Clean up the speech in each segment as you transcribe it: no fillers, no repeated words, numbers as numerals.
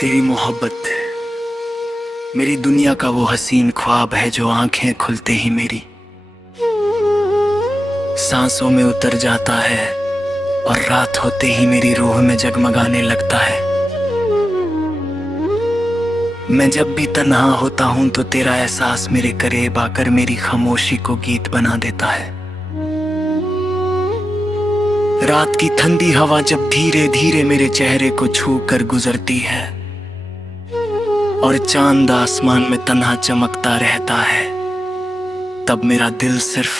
तेरी मोहब्बत मेरी दुनिया का वो हसीन ख्वाब है जो आंखें खुलते ही मेरी सांसों में उतर जाता है और रात होते ही मेरी रूह में जगमगाने लगता है। मैं जब भी तन्हा होता हूं तो तेरा एहसास मेरे करीब आकर मेरी खामोशी को गीत बना देता है। रात की ठंडी हवा जब धीरे धीरे मेरे चेहरे को छू कर गुजरती है और चांद आसमान में तन्हा चमकता रहता है, तब मेरा दिल सिर्फ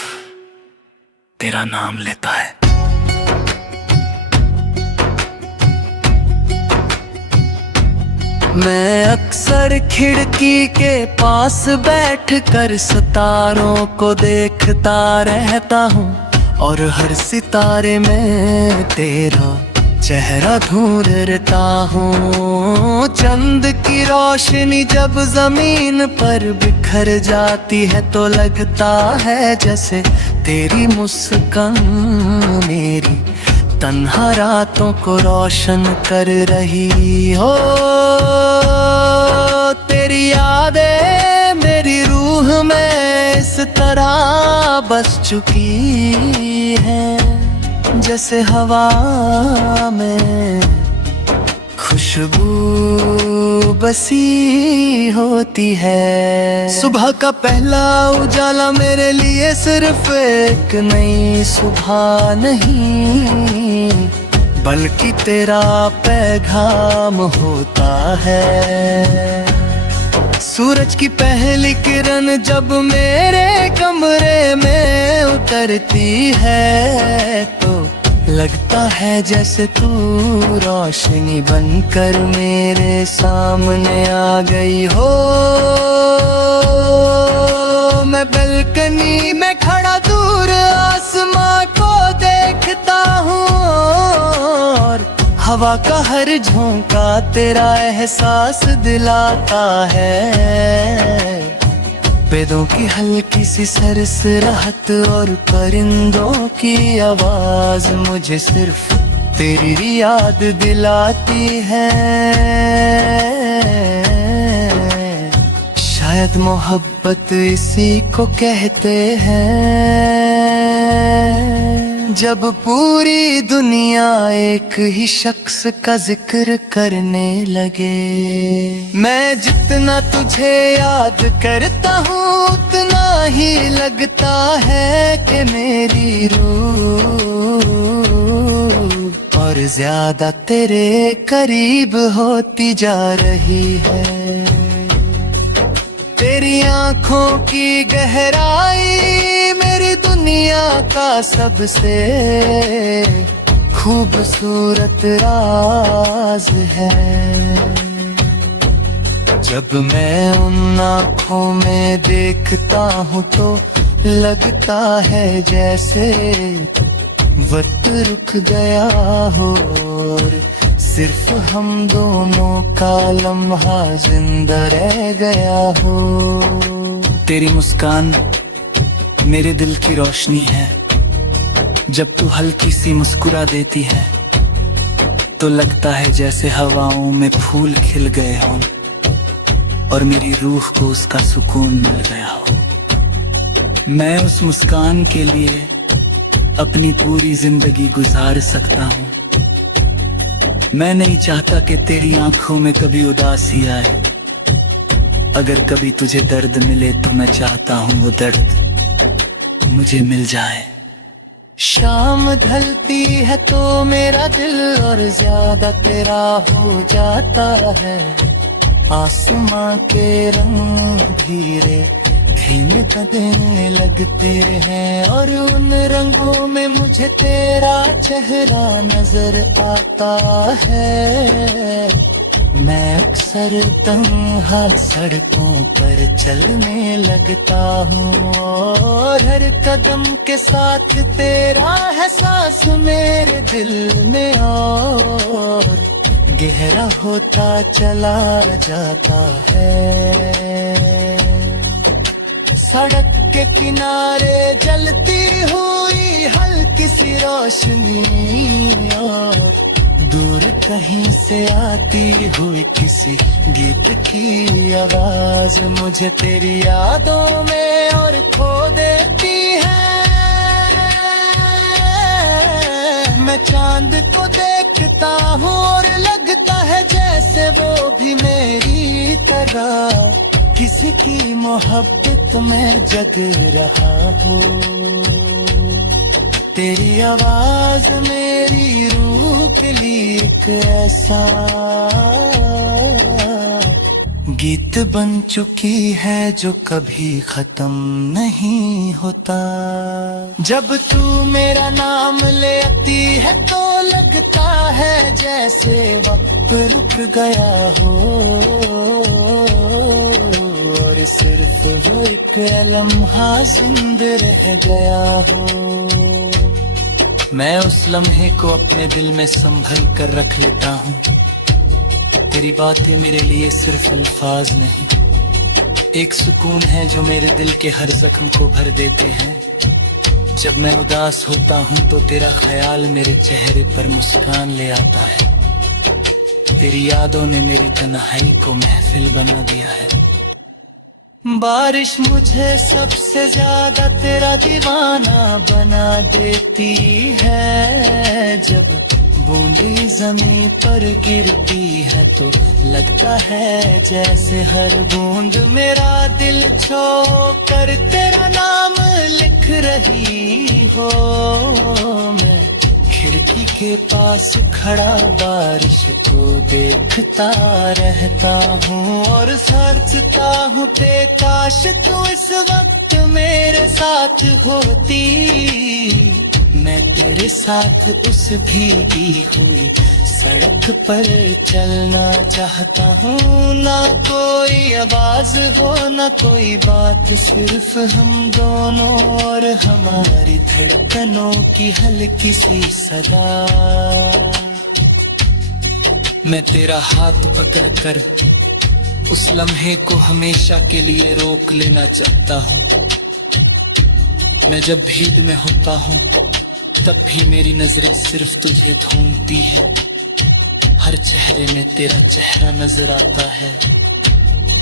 तेरा नाम लेता है। मैं अक्सर खिड़की के पास बैठकर सितारों को देखता रहता हूँ और हर सितारे में तेरा चेहरा ढूंढता हूँ। चंद की रोशनी जब जमीन पर बिखर जाती है तो लगता है जैसे तेरी मुस्कान मेरी तन्हा रातों को रोशन कर रही हो। तेरी यादें मेरी रूह में इस तरह बस चुकी है जैसे हवा में खुशबू बसी होती है। सुबह का पहला उजाला मेरे लिए सिर्फ एक नई सुबह नहीं बल्कि तेरा पैगाम होता है। सूरज की पहली किरण जब मेरे कमरे में उतरती है तो लगता है जैसे तू रोशनी बनकर मेरे सामने आ गई हो। मैं बालकनी में खड़ा दूर आसमां को देखता हूँ और हवा का हर झोंका तेरा एहसास दिलाता है। पेड़ों की हल्की सी सरसराहट और परिंदों की आवाज मुझे सिर्फ तेरी याद दिलाती है। शायद मोहब्बत इसी को कहते हैं जब पूरी दुनिया एक ही शख्स का जिक्र करने लगे। मैं जितना तुझे याद करता हूँ उतना ही लगता है कि मेरी रूह और ज्यादा तेरे करीब होती जा रही है। तेरी आंखों की गहराई मेरी दुनिया का सबसे खूबसूरत राज है। जब मैं उन आँखों में देखता हूँ तो लगता है जैसे वक्त रुक गया हो और सिर्फ हम दोनों का लम्हा जिंदा रह गया हो। तेरी मुस्कान मेरे दिल की रोशनी है। जब तू हल्की सी मुस्कुरा देती है तो लगता है जैसे हवाओं में फूल खिल गए हों और मेरी रूह को उसका सुकून मिल गया हो। मैं उस मुस्कान के लिए अपनी पूरी जिंदगी गुजार सकता हूँ। मैं नहीं चाहता कि तेरी आंखों में कभी उदासी आए। अगर कभी तुझे दर्द मिले तो मैं चाहता हूँ वो दर्द मुझे मिल जाए। शाम ढलती है तो मेरा दिल और ज्यादा तेरा हो जाता है। आसमां के रंग धीरे धीमे बदलने लगते हैं और उन रंगों में मुझे तेरा चेहरा नजर आता है। मैं अक्सर तन्हा सड़कों पर चलने लगता हूँ और हर कदम के साथ तेरा एहसास मेरे दिल में और गहरा होता चला जाता है। सड़क के किनारे जलती हुई हल्की सी रोशनी और दूर कहीं से आती हुई किसी गीत की आवाज मुझे तेरी यादों में और खो देती है। मैं चांद को देखता हूँ और लगता है जैसे वो भी मेरी तरह किसी की मोहब्बत में जग रहा हो। तेरी आवाज मेरी रूह के लिए एक ऐसा गीत बन चुकी है जो कभी खत्म नहीं होता। जब तू मेरा नाम लेती है तो लगता है जैसे वक्त रुक गया हो और सिर्फ वो एक लम्हा जिंदा रह गया हो। मैं उस लम्हे को अपने दिल में संभल कर रख लेता हूँ। तेरी बातें मेरे लिए सिर्फ अल्फाज नहीं, एक सुकून है जो मेरे दिल के हर जख्म को भर देते हैं। जब मैं उदास होता हूँ तो तेरा ख्याल मेरे चेहरे पर मुस्कान ले आता है। तेरी यादों ने मेरी तन्हाई को महफिल बना दिया है। बारिश मुझे सबसे ज्यादा तेरा दीवाना बना देती है। जब बूंदी जमीन पर गिरती है तो लगता है जैसे हर बूंद मेरा दिल छू कर तेरा नाम लिख रही हो। मैं खिड़की के पास खड़ा बारिश को देखता रहता हूँ और सोचता हूँ कि काश तू इस वक्त मेरे साथ होती। मैं तेरे साथ उस भीगी हुई सड़क पर चलना चाहता हूँ। ना कोई आवाज हो ना कोई बात, सिर्फ हम दोनों और हमारी धड़कनों की हल्की सी सदा। मैं तेरा हाथ पकड़ कर उस लम्हे को हमेशा के लिए रोक लेना चाहता हूँ। मैं जब भीड़ में होता हूँ तब भी मेरी नजरें सिर्फ तुझे ढूंढती है। हर चेहरे में तेरा चेहरा नजर आता है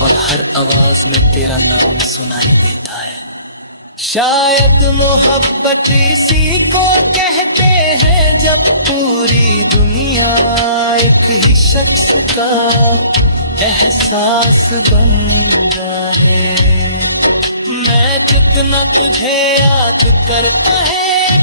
और हर आवाज में तेरा नाम सुनाई देता है। शायद मोहब्बत इसी को कहते हैं जब पूरी दुनिया एक ही शख्स का एहसास बन जाए। मैं जितना तुझे याद करता है